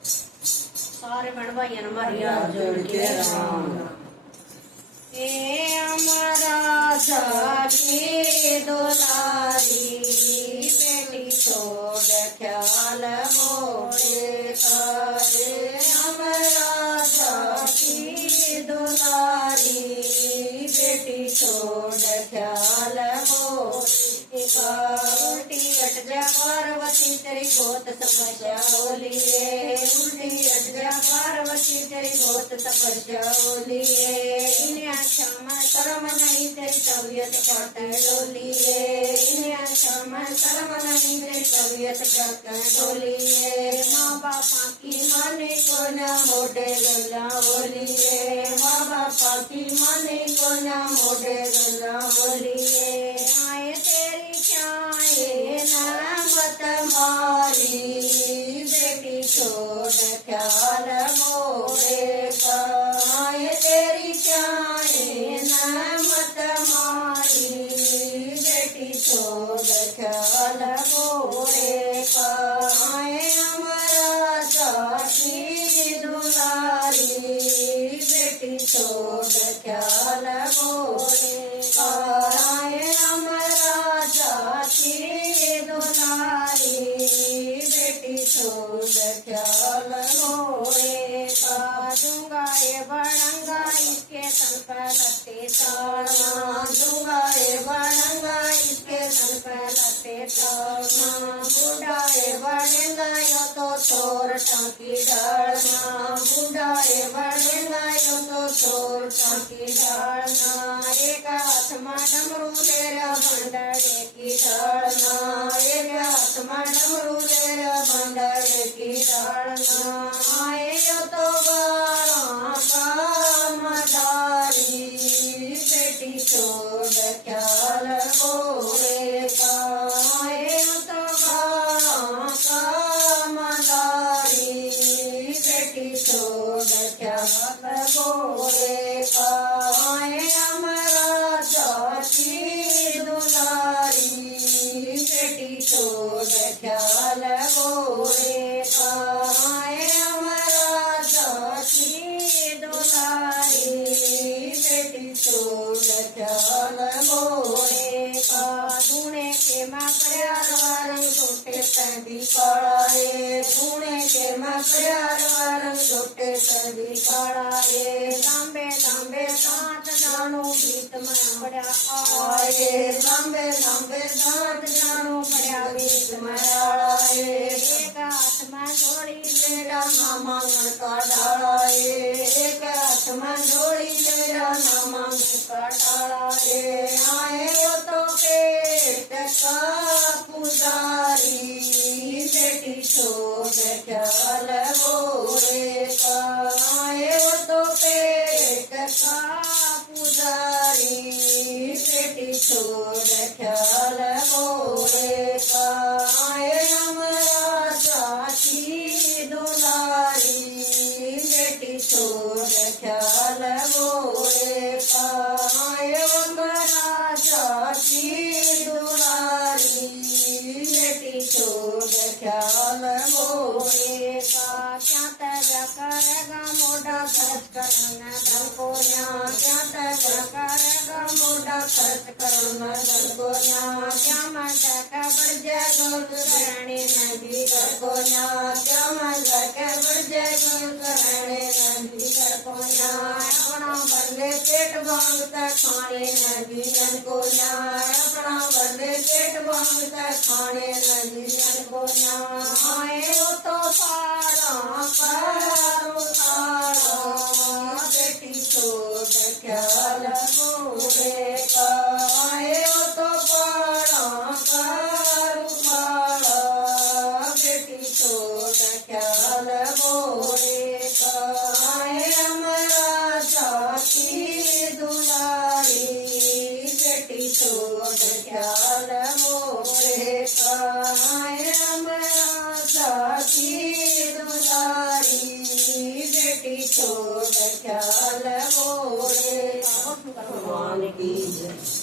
सारे बहन भाइयों ने मारी हाथ जोड़ के राम हमारा जागी दुलारी बेटी छोड़ ख्याल मोरे करे हमारा जागी दुलारी बेटी छोड़ ख्याल मोरे उल्टी हट जा पार्वती तेरी बहुत तपस्या होलिए उल्टी हट जा पार्वती तेरी बहुत तपस्या होलिए इन्हें क्षमा शर्म नहीं तेरी तबीयत कट डोलिए इन्हें क्षमा शर्म नहीं तेरी तबीयत कट डोलिए माँ बापा की माने को न मोटे गला बोलिए माँ बापा की माने को न मोटे गला बोलिए आए तेरी चाहे नामत मारी बेटी छोड़ ख्याल मोरे का आए तेरी चाहे नामत मारी बेटी छोड़ ख्याल मोरे का आए हमारा जाती दुलारी बेटी छोड़ ख्याल मोरे का आए हमारा जाती दुलारी बेटी छोड़ ख्याल मोरे का दूंगा ये बड़ंगा इसके तन पर लते ताड़ना दूंगा ये बड़ंगा इसके तन पर लते ताड़ना बूढ़ा ये बड़ेगा यो तो छोर टांकी डालना बूढ़ा ये बड़ेगा यो तो छोर टांकी डालना एक हाथ में डमरू तेरा भंडारे की डालना एक हाथ में डमरू तेरा भंडारे की डालना आए यो तो बारा कामदारी बेटी छोड़ ख्याल मोरे का आए यो तो बारा कामदारी बेटी छोड़ ख्याल मोरे का आए हमारा जाती दुलारी बेटी छोड़ ख्याल मोरे का आए हमारा जाती दुलारी बेटी छोड़ ख्याल मोरे का धूने के माँ रंग छोटे तंदी काड़ाए धूने के माँ रंग छोटे तंदी काड़ाए लंबे लंबे दांत जानो बीत में बड़ा आए लंबे लंबे दांत जानो बड़ा बीत में आड़ाए एक हाथ में जोड़ी तेरा नामांकन का डालाए एक हाथ में जोड़ी तेरा नामांकन का डालाए आए वो तो पेट का पुजारी बेटी छोड़ ख्याल मोरे का आए वो तो पेट का पुजारी बेटी छोड़ ख्याल मोरे का आए हमारा जाती दुलारी बेटी छोड़ ख्याल मोरे का आए हमारा जाती दुलारी बेटी छोड़ ख्याल मोरे का क्या तेरा करेगा मोटा खर्च करना धन को ना क्या तेरा करेगा मोटा खर्च करना धन को ना क्या मजा का बढ़ जाएगा कराने नदी कर को ना क्या मजा का बढ़ जाएगा कराने नदी कर को ना अपना बदले पेट भांगता खाने नदी जन को ना अपना बदले पेट भांगता खाने नदी जन को ना आए वो तो सारा करो सारा बेटी छोड़ ख्याल मोरे का आए वो तो बड़ा करो सारा बेटी छोड़ ख्याल मोरे का आए हमारा जाती दुलारी बेटी छोड़ ख्याल मोरे का आए हमारा जाती दुलारी बेटी छोड़ ख्याल मोरे भगवान की जय।